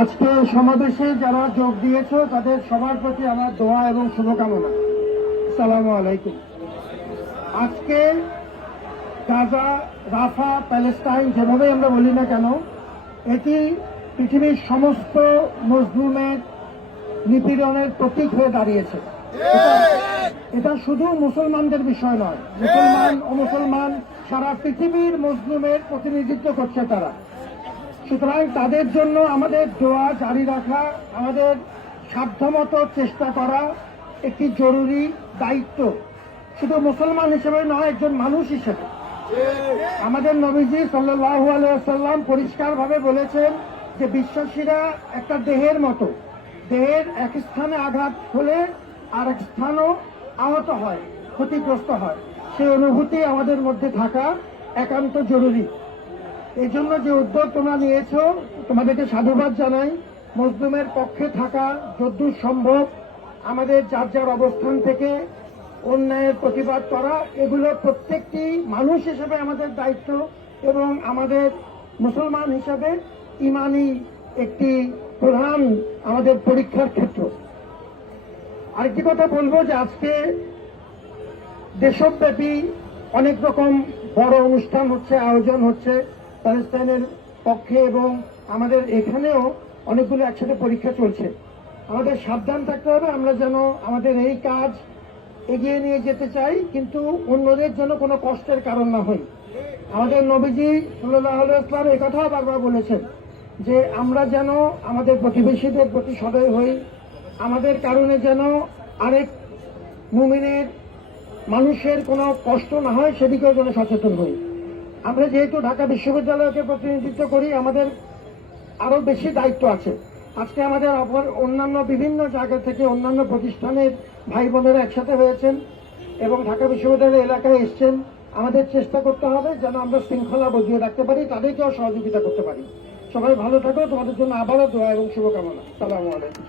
আজকে সমাবেশে যারা যোগ দিয়েছ তাদের সবার প্রতি আমার দোয়া এবং শুভকামনা। আসসালামু আলাইকুম। আজকে গাজা, রাফা, প্যালেস্টাইন যেভাবে আমরা বলি না কেন, এটি পৃথিবীর সমস্ত মজলুমের নিপীড়নের প্রতীক হয়ে দাঁড়িয়েছে। এটা শুধু মুসলমানদের বিষয় নয়, মুসলমান ও মুসলমান সারা পৃথিবীর মজলুমের প্রতিনিধিত্ব করছে তারা। সুতরাং তাদের জন্য আমাদের দোয়া জারি রাখা, আমাদের সাধ্যমতো চেষ্টা করা একটি জরুরি দায়িত্ব, শুধু মুসলমান হিসেবে নয়, একজন মানুষ হিসেবে। আমাদের নবীজি সাল্লাল্লাহু আলাইহি ওয়াসাল্লাম পরিষ্কারভাবে বলেছেন যে বিশ্বাসীরা একটা দেহের মতো, দেহের এক স্থানে আঘাত হলে আরেক স্থানও আহত হয়, ক্ষতিগ্রস্ত হয়। সেই অনুভূতি আমাদের মধ্যে থাকা একান্ত জরুরি। এই জন্য যে উদ্যোগ তোমরা নিয়েছ, তোমাদেরকে সাধুবাদ জানাই। মজলুমের পক্ষে থাকা যদ্দূর সম্ভব, আমাদের যার যার অবস্থান থেকে অন্যায়ের প্রতিবাদ করা, এগুলো প্রত্যেকটি মানুষ হিসেবে আমাদের দায়িত্ব এবং আমাদের মুসলমান হিসেবে ইমানি একটি প্রধান আমাদের পরীক্ষার ক্ষেত্র। আরেকটি কথা বলবো যে আজকে দেশব্যাপী অনেক রকম বড় অনুষ্ঠান হচ্ছে, আয়োজন হচ্ছে প্যালেস্টাইনের পক্ষে, এবং আমাদের এখানেও অনেকগুলো একসাথে পরীক্ষা চলছে। আমাদের সাবধান থাকতে হবে, আমরা যেন আমাদের এই কাজ এগিয়ে নিয়ে যেতে চাই, কিন্তু অন্যদের জন্য কোনো কষ্টের কারণ না হই। আমাদের নবীজি সাল্লাল্লাহু আলাইহি ওয়াসাল্লাম এই কথাও বারবার বলেছেন যে আমরা যেন আমাদের প্রতিবেশীদের প্রতি সদয় হই, আমাদের কারণে যেন আরেক মুমিনের মানুষের কোনো কষ্ট না হয় সেদিকেও যেন সচেতন হই। আমরা যেহেতু ঢাকা বিশ্ববিদ্যালয়কে প্রতিনিধিত্ব করি, আমাদের আরো বেশি দায়িত্ব আছে। আজকে আমাদের অন্যান্য বিভিন্ন জায়গা থেকে অন্যান্য প্রতিষ্ঠানের ভাই বোনেরা একসাথে হয়েছেন এবং ঢাকা বিশ্ববিদ্যালয়ের এলাকায় এসছেন। আমাদের চেষ্টা করতে হবে যেন আমরা শৃঙ্খলা বজিয়ে রাখতে পারি, তাদেরকেও সহযোগিতা করতে পারি। সবাই ভালো থাকো, তোমাদের জন্য আবারও দোয়া এবং শুভকামনা। আসসালামু আলাইকুম।